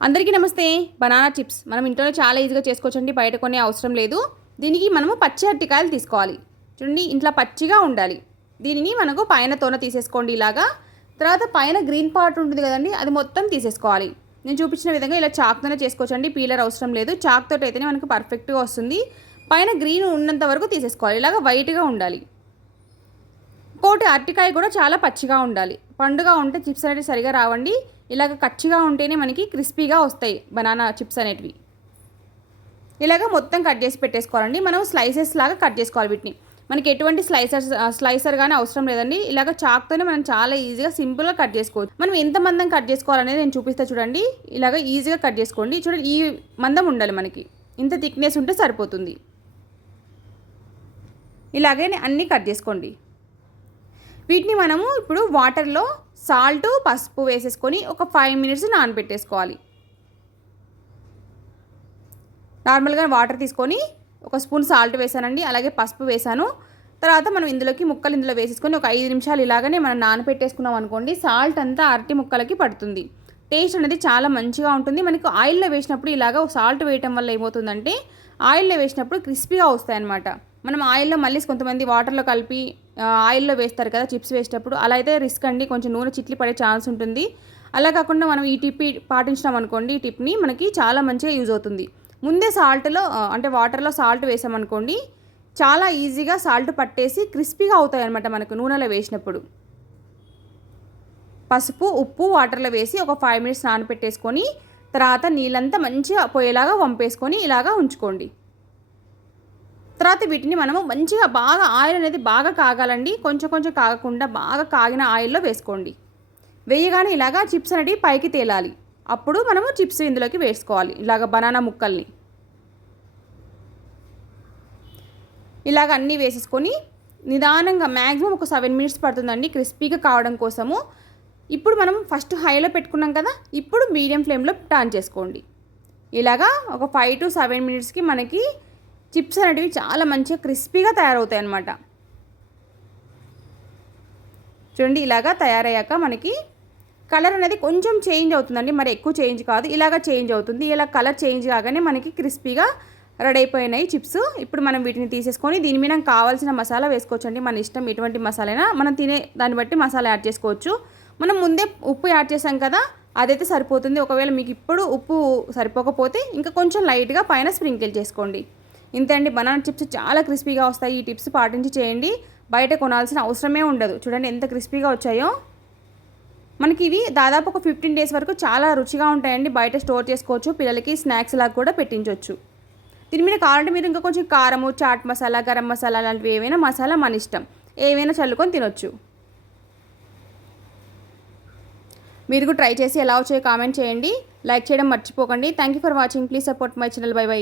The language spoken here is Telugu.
అందరికీ నమస్తే. Banana chips. మనం ఇంట్లోనే చాలా ఈజీగా చేసుకోవచ్చండి. బయట కొనే అవసరం లేదు. దీనికి మనము పచ్చి అరటికాయలు తీసుకోవాలి. చూడండి ఇంట్లో పచ్చిగా ఉండాలి. దీనిని మనకు పైన తోన తీసేసుకోండి ఇలాగా. తర్వాత పైన గ్రీన్ పార్ట్ ఉంటుంది కదండి అది మొత్తం తీసేసుకోవాలి. నేను చూపించిన విధంగా ఇలా చాక్తోనే చేసుకోవచ్చండి. పీలర్ అవసరం లేదు. చాక్తో అయితేనే మనకు పర్ఫెక్ట్గా వస్తుంది. పైన గ్రీన్ ఉన్నంత వరకు తీసేసుకోవాలి. ఇలాగ వైట్గా ఉండాలి. కోటి అరటికాయ కూడా చాలా పచ్చిగా ఉండాలి. పండుగ ఉంటే చిప్స్ అనేవి సరిగా రావండి. ఇలాగ కచ్చిగా ఉంటేనే మనకి క్రిస్పీగా వస్తాయి బనానా చిప్స్ అనేటివి. ఇలాగ మొత్తం కట్ చేసి పెట్టేసుకోవాలండి. మనం స్లైసెస్ లాగా కట్ చేసుకోవాలి వీటిని. మనకి ఎటువంటి స్లైసర్స్ స్లైసర్ కానీ అవసరం లేదండి. ఇలాగ చాక్తోనే మనం చాలా ఈజీగా సింపుల్గా కట్ చేసుకోవచ్చు. మనం ఎంత మందం కట్ చేసుకోవాలనేది నేను చూపిస్తా చూడండి. ఇలాగ ఈజీగా కట్ చేసుకోండి. చూడండి ఈ మందం ఉండాలి మనకి. ఇంత థిక్నెస్ ఉంటే సరిపోతుంది. ఇలాగే అన్నీ కట్ చేసుకోండి. వీటిని మనము ఇప్పుడు వాటర్లో సాల్ట్ పసుపు వేసేసుకొని ఒక ఫైవ్ మినిట్స్ నానబెట్టేసుకోవాలి. నార్మల్గా వాటర్ తీసుకొని ఒక స్పూన్ సాల్ట్ వేసానండి అలాగే పసుపు వేసాను. తర్వాత మనం ఇందులోకి ముక్కలు ఇందులో వేసేసుకొని ఒక ఐదు నిమిషాలు ఇలాగనే మనం నానబెట్టేసుకున్నాం అనుకోండి సాల్ట్ అంతా అరటి ముక్కలకి పడుతుంది. టేస్ట్ అనేది చాలా మంచిగా ఉంటుంది. మనకు ఆయిల్లో వేసినప్పుడు ఇలాగ సాల్ట్ వేయటం వల్ల ఏమవుతుందంటే ఆయిల్లో వేసినప్పుడు క్రిస్పీగా వస్తాయన్నమాట. మనం ఆయిల్లో మళ్ళీ కొంతమంది వాటర్లో కలిపి ఆయిల్లో వేస్తారు కదా చిప్స్ వేసేటప్పుడు. అలా అయితే రిస్క్ అండి. కొంచెం నూనె చిట్లి పడే ఛాన్స్ ఉంటుంది. అలా కాకుండా మనం ఈ టిప్ పాటించినాం అనుకోండి ఈ టిప్ని మనకి చాలా మంచిగా యూజ్ అవుతుంది. ముందే సాల్ట్లో అంటే వాటర్లో సాల్ట్ వేసామనుకోండి చాలా ఈజీగా సాల్ట్ పట్టేసి క్రిస్పీగా అవుతాయి అనమాట మనకు నూనెలో వేసినప్పుడు. పసుపు ఉప్పు వాటర్లో వేసి ఒక ఫైవ్ మినిట్స్ నానపెట్టేసుకొని తర్వాత నీళ్ళంతా మంచిగా పోయేలాగా వంపేసుకొని ఇలాగా ఉంచుకోండి. తర్వాత వీటిని మనము మంచిగా బాగా ఆయిల్ అనేది బాగా కాగాలండి. కొంచెం కొంచెం కాగకుండా బాగా కాగిన ఆయిల్లో వేసుకోండి. వేయగానే ఇలాగా చిప్స్ అనేవి పైకి తేలాలి. అప్పుడు మనము చిప్స్ ఇందులోకి వేసుకోవాలి. ఇలాగ బనానా ముక్కల్ని. ఇలాగ అన్నీ వేసేసుకొని నిదానంగా మ్యాక్సిమం ఒక సెవెన్ మినిట్స్ పడుతుందండి. క్రిస్పీగా కావడం కోసము. ఇప్పుడు మనం ఫస్ట్ హైలో పెట్టుకున్నాం కదా ఇప్పుడు మీడియం ఫ్లేమ్లో టర్న్ చేసుకోండి. ఇలాగా ఒక ఫైవ్ టు సెవెన్ మినిట్స్కి మనకి చిప్స్ అనేటివి చాలా మంచిగా క్రిస్పీగా తయారవుతాయి అన్నమాట. చూడండి ఇలాగా తయారయ్యాక మనకి కలర్ అనేది కొంచెం చేంజ్ అవుతుందండి. మరి ఎక్కువ చేంజ్ కాదు ఇలాగ చేంజ్ అవుతుంది. ఇలా కలర్ చేంజ్ కాగానే మనకి క్రిస్పీగా రెడీ అయిపోయినాయి చిప్స్. ఇప్పుడు మనం వీటిని తీసేసుకొని దీని మీద కావాల్సిన మసాలా వేసుకోవచ్చండి. మన ఇష్టం ఎటువంటి మసాలైనా మనం తినే దాన్ని బట్టి మసాలా యాడ్ చేసుకోవచ్చు. మనం ముందే ఉప్పు యాడ్ చేసాం కదా అదైతే సరిపోతుంది. ఒకవేళ మీకు ఇప్పుడు ఉప్పు సరిపోకపోతే ఇంకా కొంచెం లైట్గా పైన స్ప్రింకిల్ చేసుకోండి. ఇంతే అండి. బనానా చిప్స్ చాలా క్రిస్పీగా వస్తాయి. ఈ టిప్స్ పాటించి చేయండి. బయట కొనాల్సిన అవసరమే ఉండదు. చూడండి ఎంత క్రిస్పీగా వచ్చాయో. మనకి ఇవి దాదాపు ఒక ఫిఫ్టీన్ డేస్ వరకు చాలా రుచిగా ఉంటాయండి. బయట స్టోర్ చేసుకోవచ్చు. పిల్లలకి స్నాక్స్ లాగా కూడా పెట్టించవచ్చు దీని మీద కావాలంటే మీరు ఇంకా కొంచెం కారము చాట్ మసాలా గరం మసాలా లాంటివి ఏవైనా మసాలా మన ఇష్టం. ఏవైనా చల్లుకొని తినొచ్చు. మీరు కూడా ట్రై చేసి ఎలా వచ్చాయో కామెంట్ చేయండి. లైక్ చేయడం మర్చిపోకండి. Thank you for watching please support my channel bye bye